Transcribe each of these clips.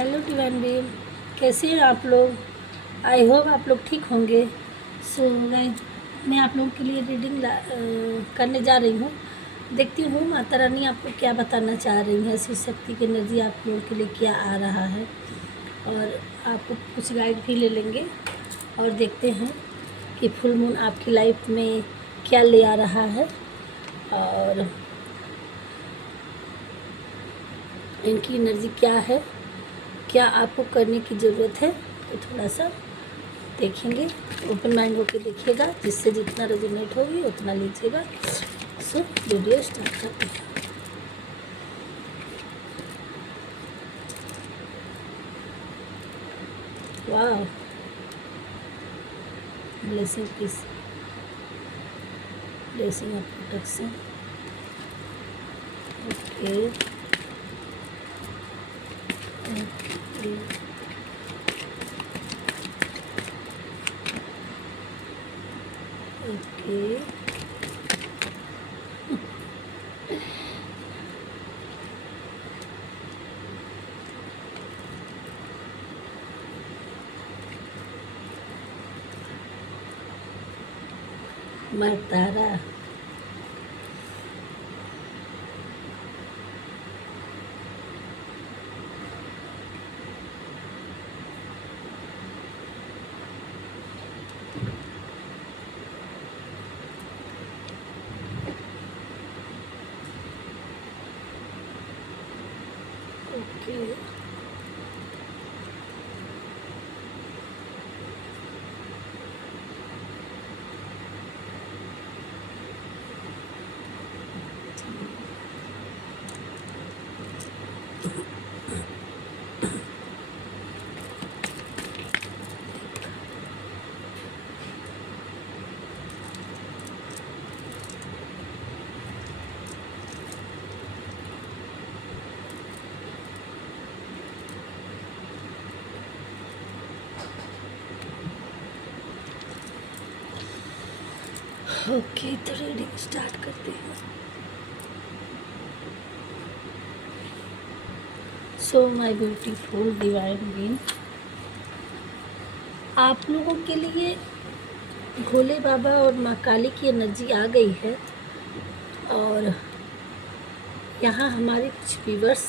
Hello divine beam, कैसे हैं आप लोग। आई होप आप लोग ठीक होंगे। सो गाइस, मैं आप लोगों के लिए रीडिंग करने जा रही हूँ। देखती हूँ माता रानी आपको क्या बताना चाह रही है, शिव शक्ति की एनर्जी आप लोगों के लिए क्या आ रहा है, और आपको कुछ गाइड भी ले लेंगे और देखते हैं कि फुल मून आपकी लाइफ में क्या ले आ रहा है और इनकी एनर्जी क्या है, क्या आपको करने की ज़रूरत है। तो थोड़ा सा देखेंगे, ओपन माइंड होकर देखिएगा, जिससे जितना रेजोनेट होगी उतना लीजिएगा। सो वीडियो स्टार्ट करते हैं। वाह, blessing peace, blessing of protection. Okay okay, okay, मरतारा, ओके, ओके। तो रीडिंग स्टार्ट करते हैं। So my beautiful divine being, आप लोगों के लिए भोले बाबा और माँ काली की एनर्जी आ गई है। और यहाँ हमारे कुछ व्यूवर्स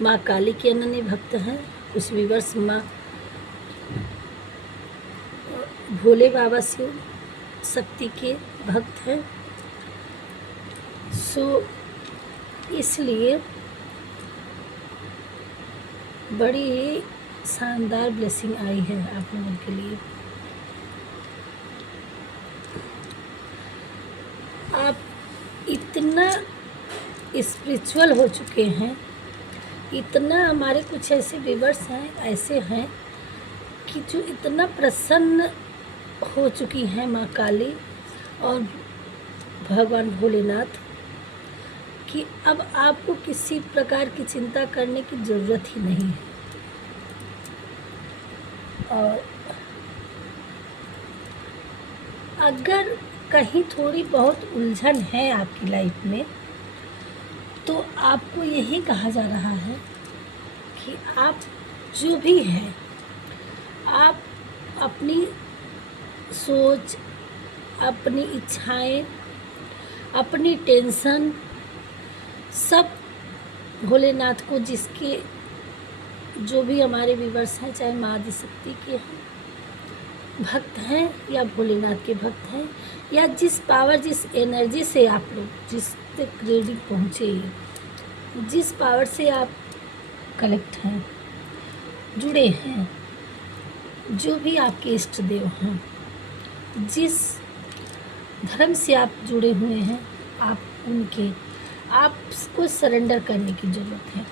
माँ काली के अनन्य भक्त हैं, कुछ व्यूवर्स माँ भोले बाबा शिव शक्ति के भक्त हैं। सो इसलिए बड़ी ही शानदार ब्लेसिंग आई है आप लोगों के लिए। आप इतना स्पिरिचुअल हो चुके हैं, इतना हमारे कुछ ऐसे व्यूवर्स हैं, ऐसे हैं कि जो इतना प्रसन्न हो चुकी हैं माँ काली और भगवान भोलेनाथ कि अब आपको किसी प्रकार की चिंता करने की ज़रूरत ही नहीं है। और अगर कहीं थोड़ी बहुत उलझन है आपकी लाइफ में, तो आपको यही कहा जा रहा है कि आप जो भी हैं, आप अपनी सोच, अपनी इच्छाएं, अपनी टेंशन सब भोलेनाथ को, जिसके जो भी हमारे व्यूवर्स हैं, चाहे माँ आदिशक्ति के हैं भक्त हैं या भोलेनाथ के भक्त हैं, या जिस पावर, जिस एनर्जी से आप लोग जिस तक रीडिंग पहुँचे, जिस पावर से आप कलेक्ट हैं, जुड़े हैं, जो भी आपके इष्ट देव हैं, जिस धर्म से आप जुड़े हुए हैं, आप उनके आपको सरेंडर करने की ज़रूरत है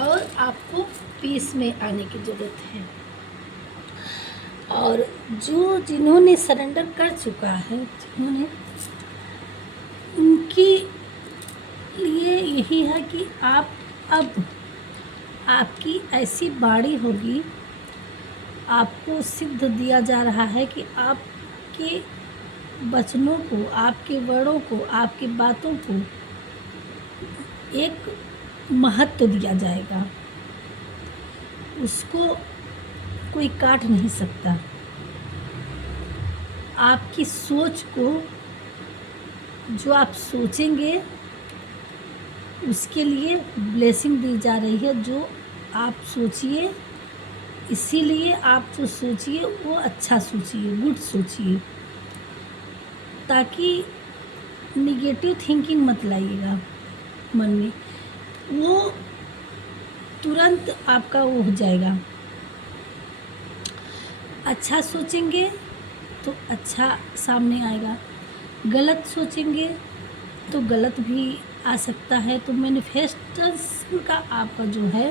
और आपको पीस में आने की ज़रूरत है। और जिन्होंने सरेंडर कर चुका है, जिन्होंने, उनके लिए यही है कि आप अब आपकी ऐसी बाणी होगी, आपको सिद्ध दिया जा रहा है कि आपके वचनों को, आपके वर्डों को, आपकी बातों को एक महत्व दिया जाएगा, उसको कोई काट नहीं सकता। आपकी सोच को, जो आप सोचेंगे उसके लिए ब्लेसिंग दी जा रही है। जो आप सोचिए, इसीलिए आप जो सोचिए वो अच्छा सोचिए, गुड सोचिए, ताकि निगेटिव थिंकिंग मत लाइएगा मन में। वो तुरंत आपका वो हो जाएगा। अच्छा सोचेंगे तो अच्छा सामने आएगा, गलत सोचेंगे तो गलत भी आ सकता है। तो मैनिफेस्टेशन का आपका जो है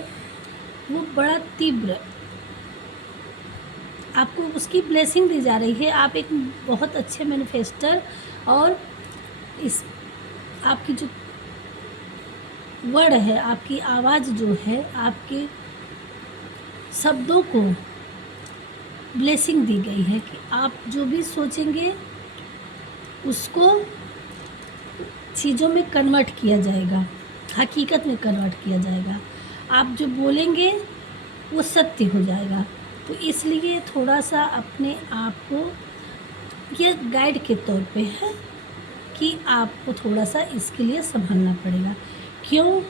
वो बड़ा तीव्र, आपको उसकी ब्लेसिंग दी जा रही है। आप एक बहुत अच्छे मैनिफेस्टर, और इस आपकी जो वर्ड है, आपकी आवाज़ जो है, आपके शब्दों को ब्लेसिंग दी गई है कि आप जो भी सोचेंगे उसको चीज़ों में कन्वर्ट किया जाएगा, हकीकत में कन्वर्ट किया जाएगा। आप जो बोलेंगे वो सत्य हो जाएगा। तो इसलिए थोड़ा सा अपने आप को, ये गाइड के तौर पे है कि आपको थोड़ा सा इसके लिए संभलना पड़ेगा। क्यों?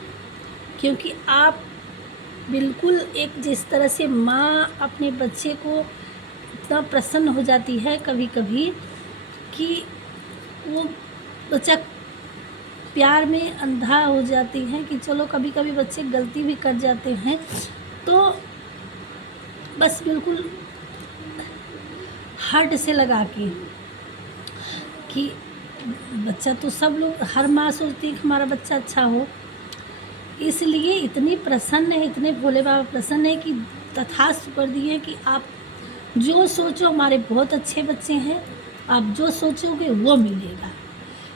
क्योंकि आप बिल्कुल एक, जिस तरह से माँ अपने बच्चे को इतना प्रसन्न हो जाती है कभी कभी कि वो बच्चा प्यार में अंधा हो जाती हैं, कि चलो कभी कभी बच्चे गलती भी कर जाते हैं, तो बस बिल्कुल हार्ट से लगा के, कि बच्चा तो सब लोग, हर माँ सोचती है कि हमारा बच्चा अच्छा हो। इसलिए इतनी प्रसन्न है, इतने भोले बाबा प्रसन्न है कि तथास्तु कर दिए कि आप जो सोचो, हमारे बहुत अच्छे बच्चे हैं, आप जो सोचोगे वो मिलेगा।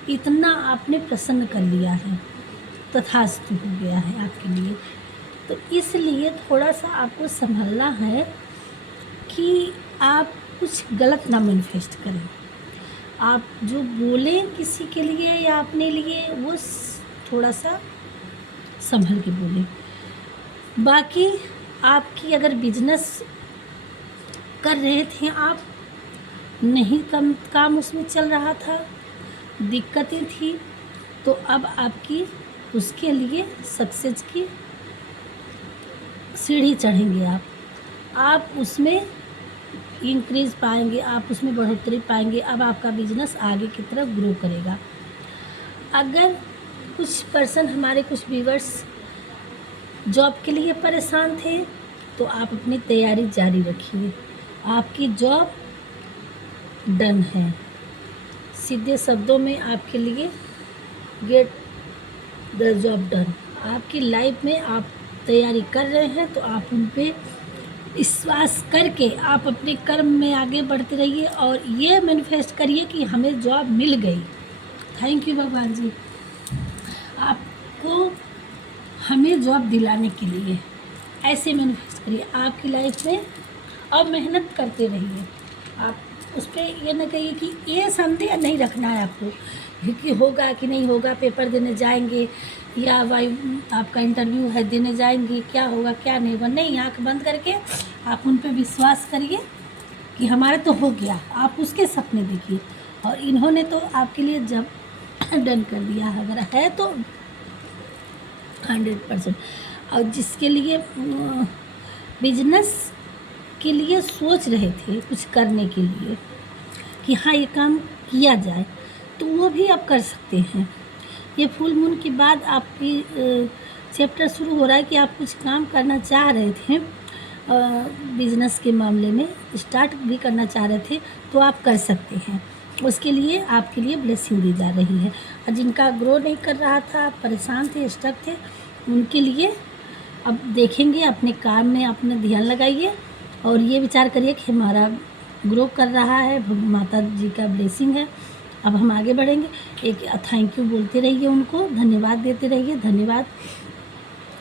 इतना आपने प्रसन्न कर लिया है, तथास्तु हो गया है आपके लिए। तो इसलिए थोड़ा सा आपको संभलना है कि आप कुछ गलत ना मैनिफेस्ट करें। आप जो बोलें किसी के लिए या अपने लिए, वो थोड़ा सा संभल के बोलें। बाकी आपकी अगर बिजनेस कर रहे थे आप, नहीं काम उसमें चल रहा था, दिक्कतें थी, तो अब आपकी उसके लिए सक्सेस की सीढ़ी चढ़ेंगे। आप उसमें इंक्रीज पाएंगे, आप उसमें बढ़ोतरी पाएंगे। अब आपका बिजनेस आगे की तरफ ग्रो करेगा। अगर कुछ पर्सन, हमारे कुछ व्यूअर्स जॉब के लिए परेशान थे, तो आप अपनी तैयारी जारी रखिए। आपकी जॉब डन है। सीधे शब्दों में आपके लिए गेट द जॉब डन। आपकी लाइफ में आप तैयारी कर रहे हैं, तो आप उन पे विश्वास करके आप अपने कर्म में आगे बढ़ते रहिए और ये मैनिफेस्ट करिए कि हमें जॉब मिल गई। थैंक यू भगवान जी, आपको हमें जॉब दिलाने के लिए। ऐसे मैनिफेस्ट करिए आपकी लाइफ में, और मेहनत करते रहिए। आप उस पर ये न कहिए कि ये संदेह नहीं रखना है आपको कि होगा कि नहीं होगा, पेपर देने जाएंगे या आपका इंटरव्यू है देने जाएंगे, क्या होगा क्या नहीं होगा। नहीं, आँख बंद करके आप उन पे विश्वास करिए कि हमारा तो हो गया। आप उसके सपने देखिए, और इन्होंने तो आपके लिए जब डन कर दिया है, अगर है तो 100%। और जिसके लिए बिजनेस के लिए सोच रहे थे कुछ करने के लिए कि हाँ ये काम किया जाए, तो वो भी आप कर सकते हैं। ये फुल मून के बाद आपकी चैप्टर शुरू हो रहा है कि आप कुछ काम करना चाह रहे थे, बिजनेस के मामले में स्टार्ट भी करना चाह रहे थे, तो आप कर सकते हैं। उसके लिए आपके लिए ब्लेसिंग दी जा रही है। और जिनका ग्रो नहीं कर रहा था, परेशान थे, स्टक थे, उनके लिए अब देखेंगे। अपने काम में अपना ध्यान लगाइए और ये विचार करिए कि हमारा ग्रो कर रहा है, माता जी का ब्लेसिंग है, अब हम आगे बढ़ेंगे। एक थैंक यू बोलते रहिए, उनको धन्यवाद देते रहिए। धन्यवाद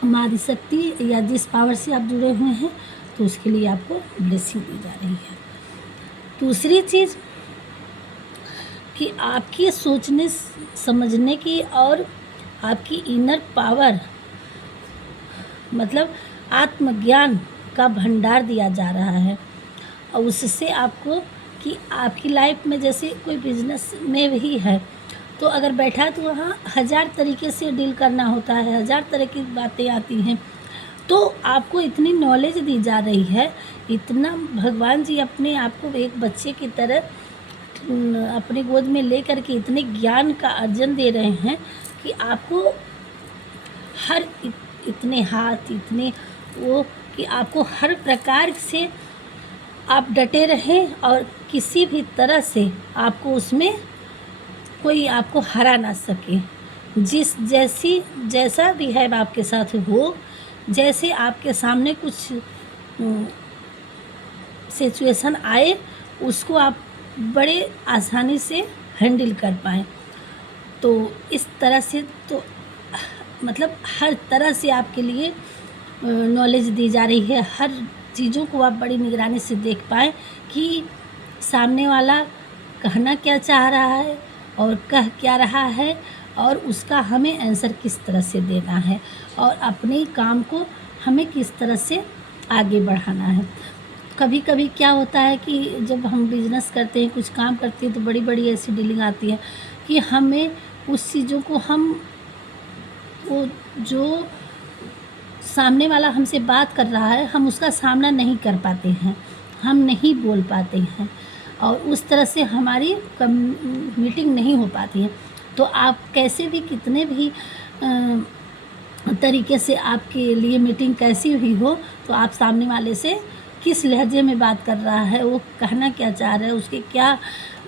माँ आदिशक्ति या जिस पावर से आप जुड़े हुए हैं, तो उसके लिए आपको ब्लेसिंग दी जा रही है। दूसरी चीज़ कि आपकी सोचने समझने की और आपकी इनर पावर मतलब आत्मज्ञान का भंडार दिया जा रहा है। और उससे आपको कि आपकी लाइफ में जैसे कोई बिजनेस में भी है, तो अगर बैठा है तो वहाँ 1000 तरीके से डील करना होता है, 1000 तरह की बातें आती हैं। तो आपको इतनी नॉलेज दी जा रही है, इतना भगवान जी अपने आप को एक बच्चे की तरह अपनी गोद में ले करके इतने ज्ञान का अर्जन दे रहे हैं कि आपको हर इतने हाथ, इतने वो, कि आपको हर प्रकार से आप डटे रहें और किसी भी तरह से आपको उसमें कोई आपको हरा ना सके। जैसा भी है आपके साथ हो, जैसे आपके सामने कुछ सिचुएशन आए, उसको आप बड़े आसानी से हैंडल कर पाएँ। तो इस तरह से तो मतलब हर तरह से आपके लिए नॉलेज दी जा रही है। हर चीज़ों को आप बड़ी निगरानी से देख पाएँ कि सामने वाला कहना क्या चाह रहा है और कह क्या रहा है, और उसका हमें आंसर किस तरह से देना है, और अपने काम को हमें किस तरह से आगे बढ़ाना है। कभी कभी क्या होता है कि जब हम बिज़नेस करते हैं, कुछ काम करते हैं, तो बड़ी बड़ी ऐसी डीलिंग आती है कि हमें उस चीज़ों को वो जो सामने वाला हमसे बात कर रहा है, हम उसका सामना नहीं कर पाते हैं, हम नहीं बोल पाते हैं, और उस तरह से हमारी मीटिंग नहीं हो पाती है। तो आप कैसे भी, कितने भी तरीके से आपके लिए मीटिंग कैसी भी हो, तो आप सामने वाले से किस लहजे में बात कर रहा है, वो कहना क्या चाह रहा है, उसके क्या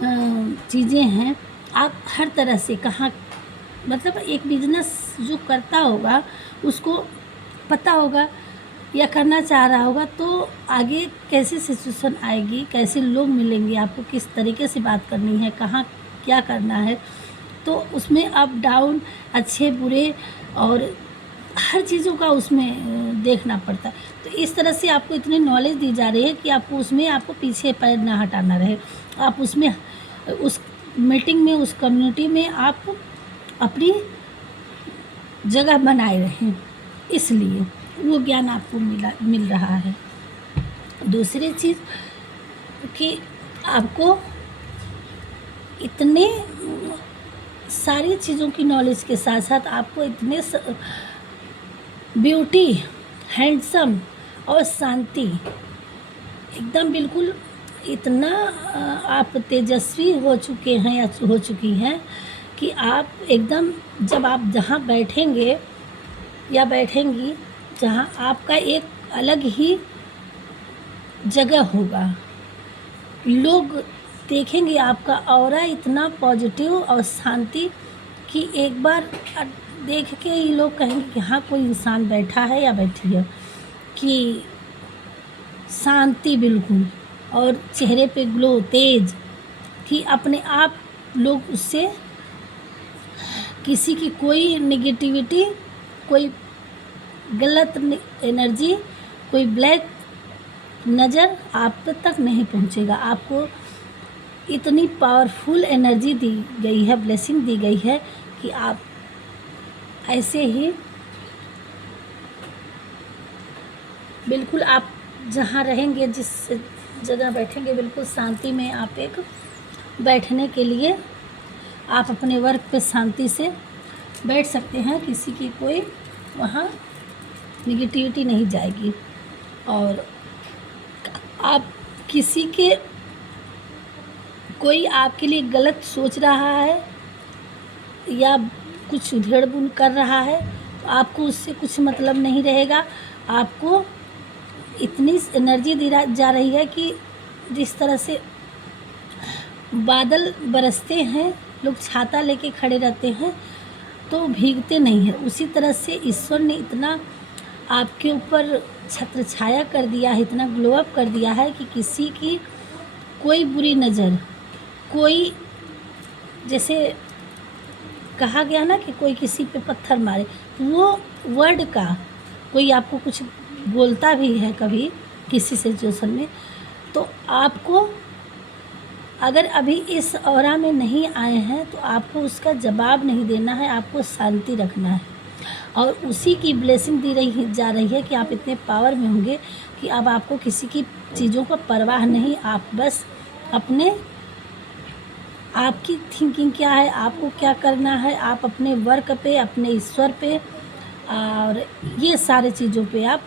चीज़ें हैं, आप हर तरह से कहाँ, मतलब एक बिजनेस जो करता होगा उसको पता होगा या करना चाह रहा होगा, तो आगे कैसी सिचुएशन आएगी, कैसे लोग मिलेंगे, आपको किस तरीके से बात करनी है, कहाँ क्या करना है, तो उसमें अप डाउन, अच्छे बुरे और हर चीज़ों का उसमें देखना पड़ता है। तो इस तरह से आपको इतनी नॉलेज दी जा रही है कि आपको उसमें आपको पीछे पैर ना हटाना रहे, आप उसमें उस मीटिंग में, उस कम्युनिटी में आप अपनी जगह बनाए रहें, इसलिए वो ज्ञान आपको मिल रहा है। दूसरी चीज़ कि आपको इतने सारी चीज़ों की नॉलेज के साथ साथ आपको इतने ब्यूटी, हैंडसम और शांति, एकदम बिल्कुल इतना आप तेजस्वी हो चुके हैं या हो चुकी हैं कि आप एकदम, जब आप जहाँ बैठेंगे या बैठेंगी, जहाँ आपका एक अलग ही जगह होगा, लोग देखेंगे आपका ऑरा इतना पॉजिटिव और शांति कि एक बार देख के ही लोग कहेंगे कि हाँ, कोई इंसान बैठा है या बैठी है, कि शांति बिल्कुल, और चेहरे पे ग्लो तेज, कि अपने आप लोग उससे किसी की कोई नेगेटिविटी, कोई गलत एनर्जी, कोई ब्लैक नज़र आप तक नहीं पहुंचेगा। आपको इतनी पावरफुल एनर्जी दी गई है, ब्लेसिंग दी गई है कि आप ऐसे ही बिल्कुल, आप जहाँ रहेंगे, जिस जगह बैठेंगे, बिल्कुल शांति में आप एक बैठने के लिए आप अपने वर्क पे शांति से बैठ सकते हैं, किसी की कोई वहाँ निगेटिविटी नहीं जाएगी, और आप किसी के, कोई आपके लिए गलत सोच रहा है या कुछ उधेड़-बुन कर रहा है, तो आपको उससे कुछ मतलब नहीं रहेगा। आपको इतनी एनर्जी दी जा रही है कि जिस तरह से बादल बरसते हैं, लोग छाता लेके खड़े रहते हैं तो भीगते नहीं हैं, उसी तरह से ईश्वर ने इतना आपके ऊपर छत्र छाया कर दिया है, इतना ग्लो अप कर दिया है कि किसी की कोई बुरी नज़र, कोई, जैसे कहा गया ना कि कोई किसी पे पत्थर मारे, तो वो वर्ड का कोई आपको कुछ बोलता भी है कभी किसी सिचुएशन में, तो आपको अगर अभी इस ऑरा में नहीं आए हैं तो आपको उसका जवाब नहीं देना है, आपको शांति रखना है। और उसी की ब्लेसिंग दी रही जा रही है कि आप इतने पावर में होंगे कि अब आपको किसी की चीज़ों का परवाह नहीं। आप बस अपने, आपकी थिंकिंग क्या है, आपको क्या करना है, आप अपने वर्क पे, अपने ईश्वर पे और ये सारे चीज़ों पे आप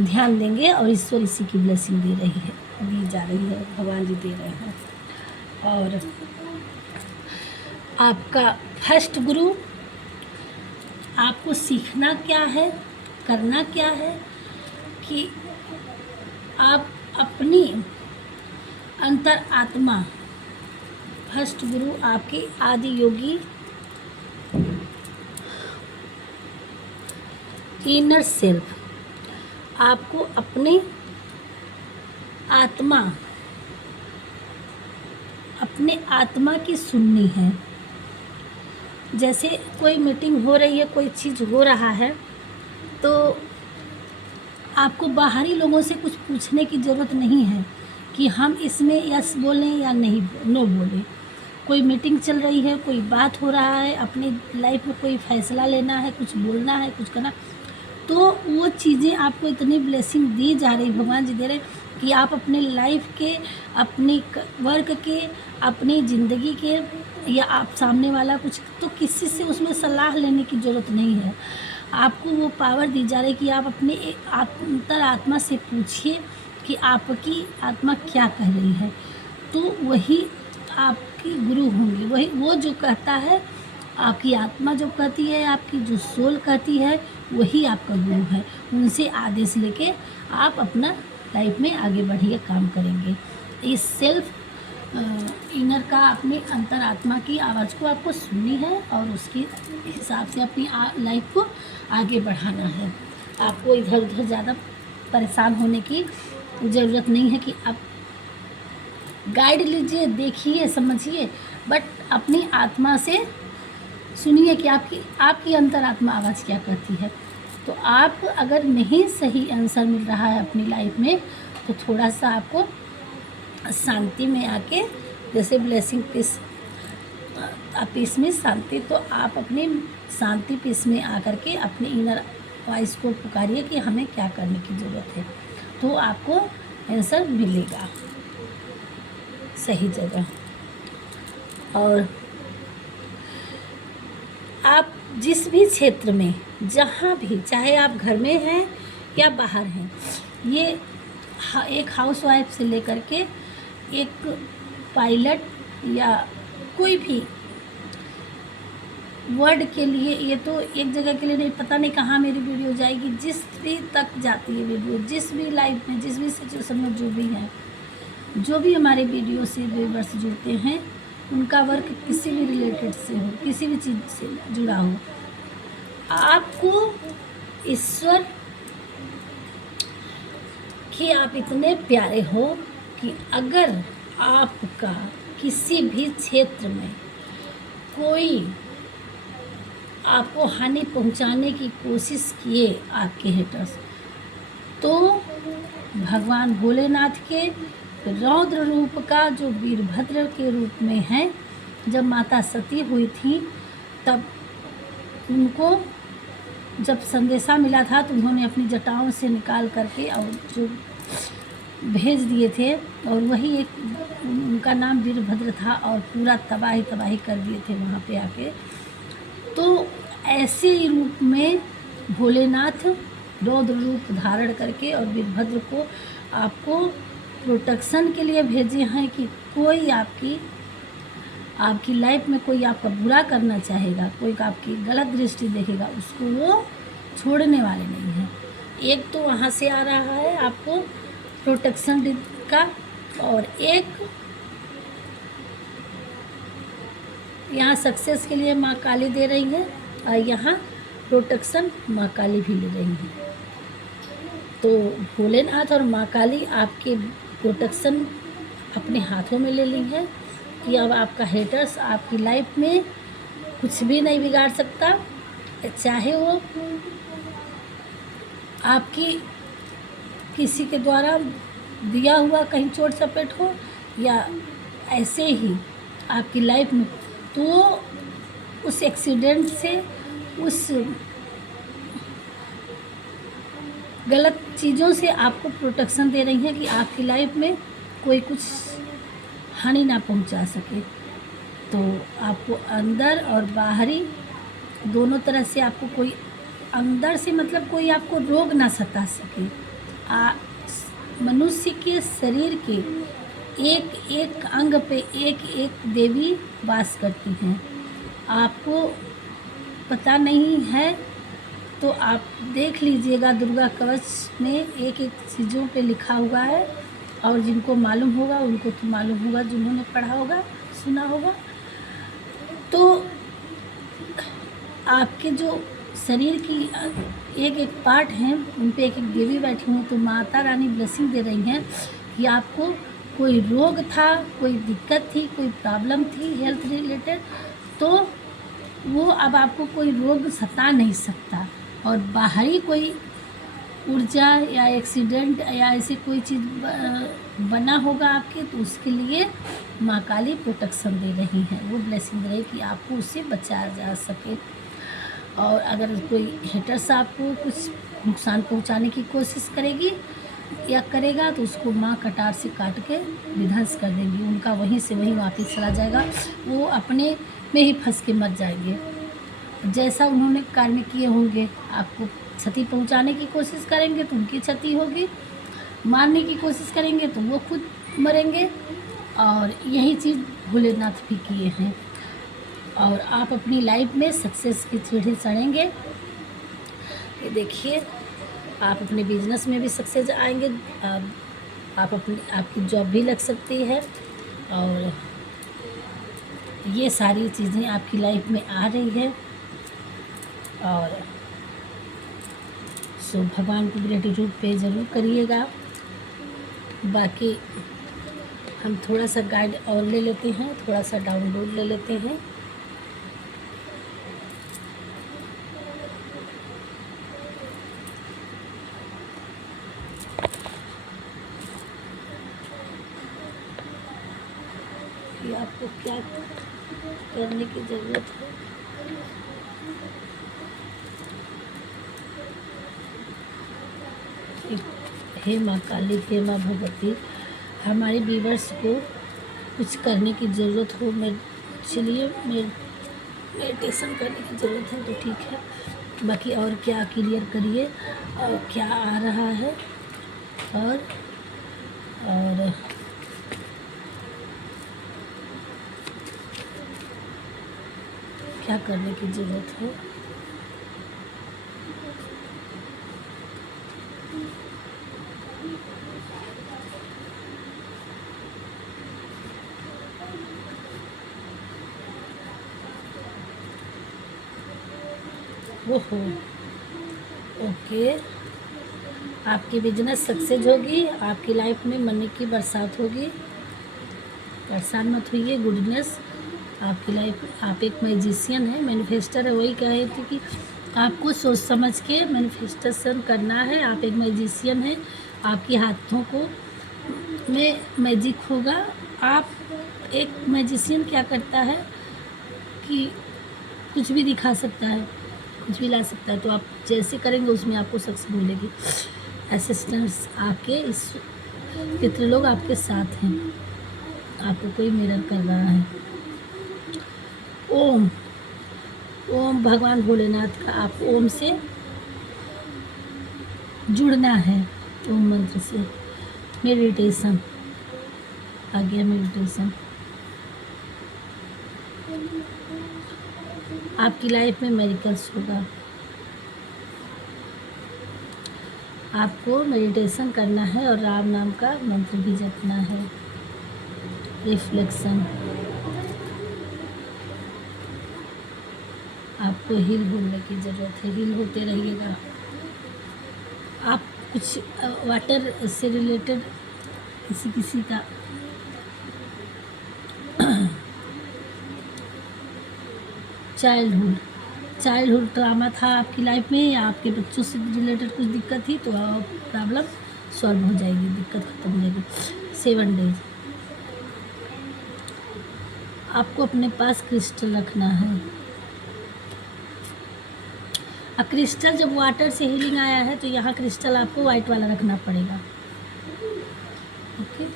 ध्यान देंगे और ईश्वर इसी की ब्लेसिंग दे रही है, दी जा रही है, भगवान जी दे रहे हैं। और आपका फर्स्ट गुरु, आपको सीखना क्या है, करना क्या है कि आप अपनी अंतर आत्मा, फर्स्ट गुरु आपके आदि योगी इनर सेल्फ, आपको अपने आत्मा, अपने आत्मा की सुननी है। जैसे कोई मीटिंग हो रही है, कोई चीज़ हो रहा है, तो आपको बाहरी लोगों से कुछ पूछने की ज़रूरत नहीं है कि हम इसमें यस बोलें या नहीं, नो बोलें। कोई मीटिंग चल रही है, कोई बात हो रहा है, अपनी लाइफ में कोई फ़ैसला लेना है, कुछ बोलना है, कुछ करना, तो वो चीज़ें आपको इतनी ब्लेसिंग दी जा रही, भगवान जी दे रहे कि आप अपने लाइफ के, अपने वर्क के, अपनी ज़िंदगी के, या आप सामने वाला कुछ, तो किसी से उसमें सलाह लेने की ज़रूरत नहीं है। आपको वो पावर दी जा रही है कि आप अपने अंतर आत्मा से पूछिए कि आपकी आत्मा क्या कह रही है, तो वही आपके गुरु होंगे। वही वो जो कहता है, आपकी आत्मा जो कहती है, आपकी जो सोल कहती है, वही आपका गुरु है। उनसे आदेश लेके आप अपना लाइफ में आगे बढ़िए, काम करेंगे। इस सेल्फ इनर का, अपनी अंतर आत्मा की आवाज़ को आपको सुननी है और उसके हिसाब से अपनी लाइफ को आगे बढ़ाना है। आपको इधर उधर ज़्यादा परेशान होने की ज़रूरत नहीं है कि आप गाइड लीजिए, देखिए, समझिए, बट अपनी आत्मा से सुनिए कि आपकी अंतरात्मा आवाज़ क्या कहती है। तो आप अगर नहीं सही आंसर मिल रहा है अपनी लाइफ में, तो थोड़ा सा आपको शांति में आके, जैसे ब्लेसिंग पीस, पीस में शांति, तो आप अपनी शांति पीस में आकर के अपने इनर वॉइस को पुकारिए कि हमें क्या करने की ज़रूरत है, तो आपको आंसर मिलेगा सही जगह। और आप जिस भी क्षेत्र में, जहाँ भी, चाहे आप घर में हैं या बाहर हैं, ये एक हाउसवाइफ से लेकर के एक पायलट या कोई भी वर्ड के लिए, ये तो एक जगह के लिए नहीं, पता नहीं कहाँ मेरी वीडियो जाएगी, जिस भी तक जाती है वीडियो, जिस भी लाइफ में, जिस भी सिचुएशन में जो भी है, जो भी हमारे वीडियो से व्यूअर्स जुड़ते हैं, उनका वर्क किसी भी रिलेटेड से हो, किसी भी चीज़ से जुड़ा हो, आपको ईश्वर कि आप इतने प्यारे हो कि अगर आपका किसी भी क्षेत्र में कोई आपको हानि पहुंचाने की कोशिश किए, आपके हेटर्स, तो भगवान भोलेनाथ के रौद्र रूप का, जो वीरभद्र के रूप में है, जब माता सती हुई थी, तब उनको जब संदेशा मिला था, तो उन्होंने अपनी जटाओं से निकाल करके और जो भेज दिए थे, और वही एक उनका नाम वीरभद्र था, और पूरा तबाही कर दिए थे वहाँ पे आके। तो ऐसे ही रूप में भोलेनाथ रौद्र रूप धारण करके और वीरभद्र को आपको प्रोटेक्शन के लिए भेजे हैं कि कोई आपकी लाइफ में कोई आपका बुरा करना चाहेगा, कोई आपकी गलत दृष्टि देखेगा, उसको वो छोड़ने वाले नहीं हैं। एक तो वहाँ से आ रहा है आपको प्रोटेक्शन का, और एक यहाँ सक्सेस के लिए माँ काली दे रही है, और यहाँ प्रोटेक्शन माँ काली भी ले रही है। तो भोलेनाथ और माँ काली आपके प्रोटेक्शन अपने हाथों में ले ली है कि अब आपका हेटर्स आपकी लाइफ में कुछ भी नहीं बिगाड़ सकता, चाहे वो आपकी किसी के द्वारा दिया हुआ कहीं चोट चपेट हो, या ऐसे ही आपकी लाइफ में, तो उस एक्सीडेंट से, उस गलत चीज़ों से आपको प्रोटेक्शन दे रही हैं कि आपकी लाइफ में कोई कुछ हानि ना पहुंचा सके। तो आपको अंदर और बाहरी दोनों तरह से आपको कोई अंदर से मतलब कोई आपको रोग ना सता सके। मनुष्य के शरीर के एक एक अंग पे एक एक देवी वास करती हैं। आपको पता नहीं है तो आप देख लीजिएगा, दुर्गा कवच में एक एक चीज़ों पे लिखा हुआ है, और जिनको मालूम होगा उनको तो मालूम होगा, जिन्होंने पढ़ा होगा सुना होगा। तो आपके जो शरीर की एक एक पार्ट हैं उन पे एक एक देवी बैठी हुई, तो माता रानी ब्लेसिंग दे रही हैं कि आपको कोई रोग था, कोई दिक्कत थी, कोई प्रॉब्लम थी हेल्थ रिलेटेड, तो वो अब आपको कोई रोग सता नहीं सकता। और बाहरी कोई ऊर्जा या एक्सीडेंट या ऐसी कोई चीज़ बना होगा आपके, तो उसके लिए माँ काली प्रोटेक्शन दे रही हैं, वो ब्लेसिंग दे रही है कि आपको उससे बचाया जा सके। और अगर कोई हेटर्स आपको कुछ नुकसान पहुंचाने की कोशिश करेगी या करेगा, तो उसको माँ कटार से काट के विध्वंस कर देंगी, उनका वहीं से वहीं वापस चला जाएगा, वो अपने में ही फंस के मर जाएंगे। जैसा उन्होंने कर्म किए होंगे, आपको क्षति पहुंचाने की कोशिश करेंगे तो उनकी क्षति होगी, मारने की कोशिश करेंगे तो वो खुद मरेंगे। और यही चीज़ भोलेनाथ भी किए हैं। और आप अपनी लाइफ में सक्सेस की सीढ़ी चढ़ेंगे। ये देखिए, आप अपने बिजनेस में भी सक्सेस आएंगे, आप अपनी आपकी जॉब भी लग सकती है, और ये सारी चीज़ें आपकी लाइफ में आ रही है। और सो भगवान को ग्रेटिट्यूड पे ज़रूर करिएगा। बाकी हम थोड़ा सा गाइड और ले लेते हैं, थोड़ा सा डाउनलोड ले लेते हैं। कि आपको क्या करने की ज़रूरत है। हे माँ काली, हे माँ भगवती, हमारे व्यूअर्स को कुछ करने की ज़रूरत हो, चलिए मेडिटेशन करने की ज़रूरत है तो ठीक है, बाकी और क्या क्लियर करिए, और क्या आ रहा है, और क्या करने की ज़रूरत है। ओहो, ओके, आपकी बिजनेस सक्सेस होगी, आपकी लाइफ में मनी की बरसात होगी। परेशान मत होइए, गुडनेस आपकी लाइफ। आप एक मैजिशियन है, मैनिफेस्टर है, वही कह रही थी कि आपको सोच समझ के मैनिफेस्टेशन करना है। आप एक मैजिशियन है, आपके हाथों को में मैजिक होगा। आप एक मैजिशियन क्या करता है कि कुछ भी दिखा सकता है, कुछ भी ला सकता है, तो आप जैसे करेंगे उसमें आपको सक्सेस मिलेगी। असिस्टेंट्स आपके इस पितृलोक आपके साथ हैं, आपको कोई मिरर कर रहा है। ओम, ओम भगवान भोलेनाथ का आप ओम से जुड़ना है, ओम मंत्र से। मेडिटेशन आ गया, मेडिटेशन। आपकी लाइफ में मेरिकल्स होगा। आपको मेडिटेशन करना है और राम नाम का मंत्र भी जपना है। रिफ्लेक्शन, आपको हील होने की ज़रूरत है, हील होते रहिएगा। आप कुछ वाटर से रिलेटेड किसी का चाइल्डहुड ट्रामा था आपकी लाइफ में, या आपके बच्चों से रिलेटेड कुछ दिक्कत थी, तो प्रॉब्लम सॉल्व हो जाएगी, दिक्कत खत्म हो जाएगी। 7 डेज आपको अपने पास क्रिस्टल रखना है। और क्रिस्टल जब वाटर से हीलिंग आया है तो यहाँ क्रिस्टल आपको वाइट वाला रखना पड़ेगा। Okay,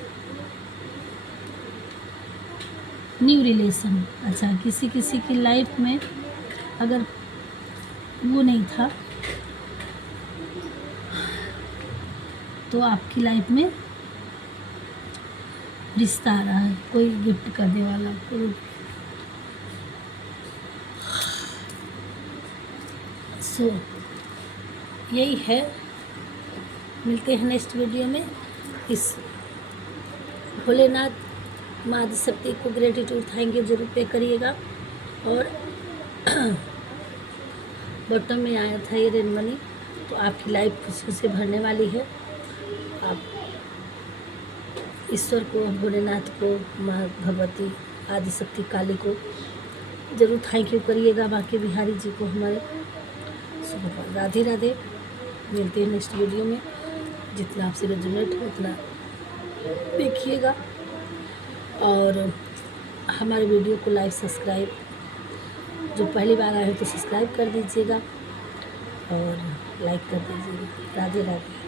new relation. अच्छा, किसी की लाइफ में अगर वो नहीं था तो आपकी लाइफ में रिश्ता आ रहा है, कोई गिफ्ट करने वाला, कोई। सो यही है, मिलते हैं नेक्स्ट वीडियो में। इस भोलेनाथ माँ आदिशक्ति को ग्रेटिट्यूड थैंक यू जरूर पे करिएगा। और बॉटम में आया था ये रेन मनी, तो आपकी लाइफ खुशियों से भरने वाली है। आप ईश्वर को, भोलेनाथ को, माँ भगवती आदिशक्ति काली को जरूर थैंक यू करिएगा, बाकी बिहारी जी को हमारे। सुबह राधे राधे, मिलते हैं नेक्स्ट वीडियो में। जितना आपसे रेजोनेट हो उतना देखिएगा, और हमारे वीडियो को लाइक सब्सक्राइब, जो पहली बार आए हो तो सब्सक्राइब कर दीजिएगा और लाइक कर दीजिएगा। राधे राधे।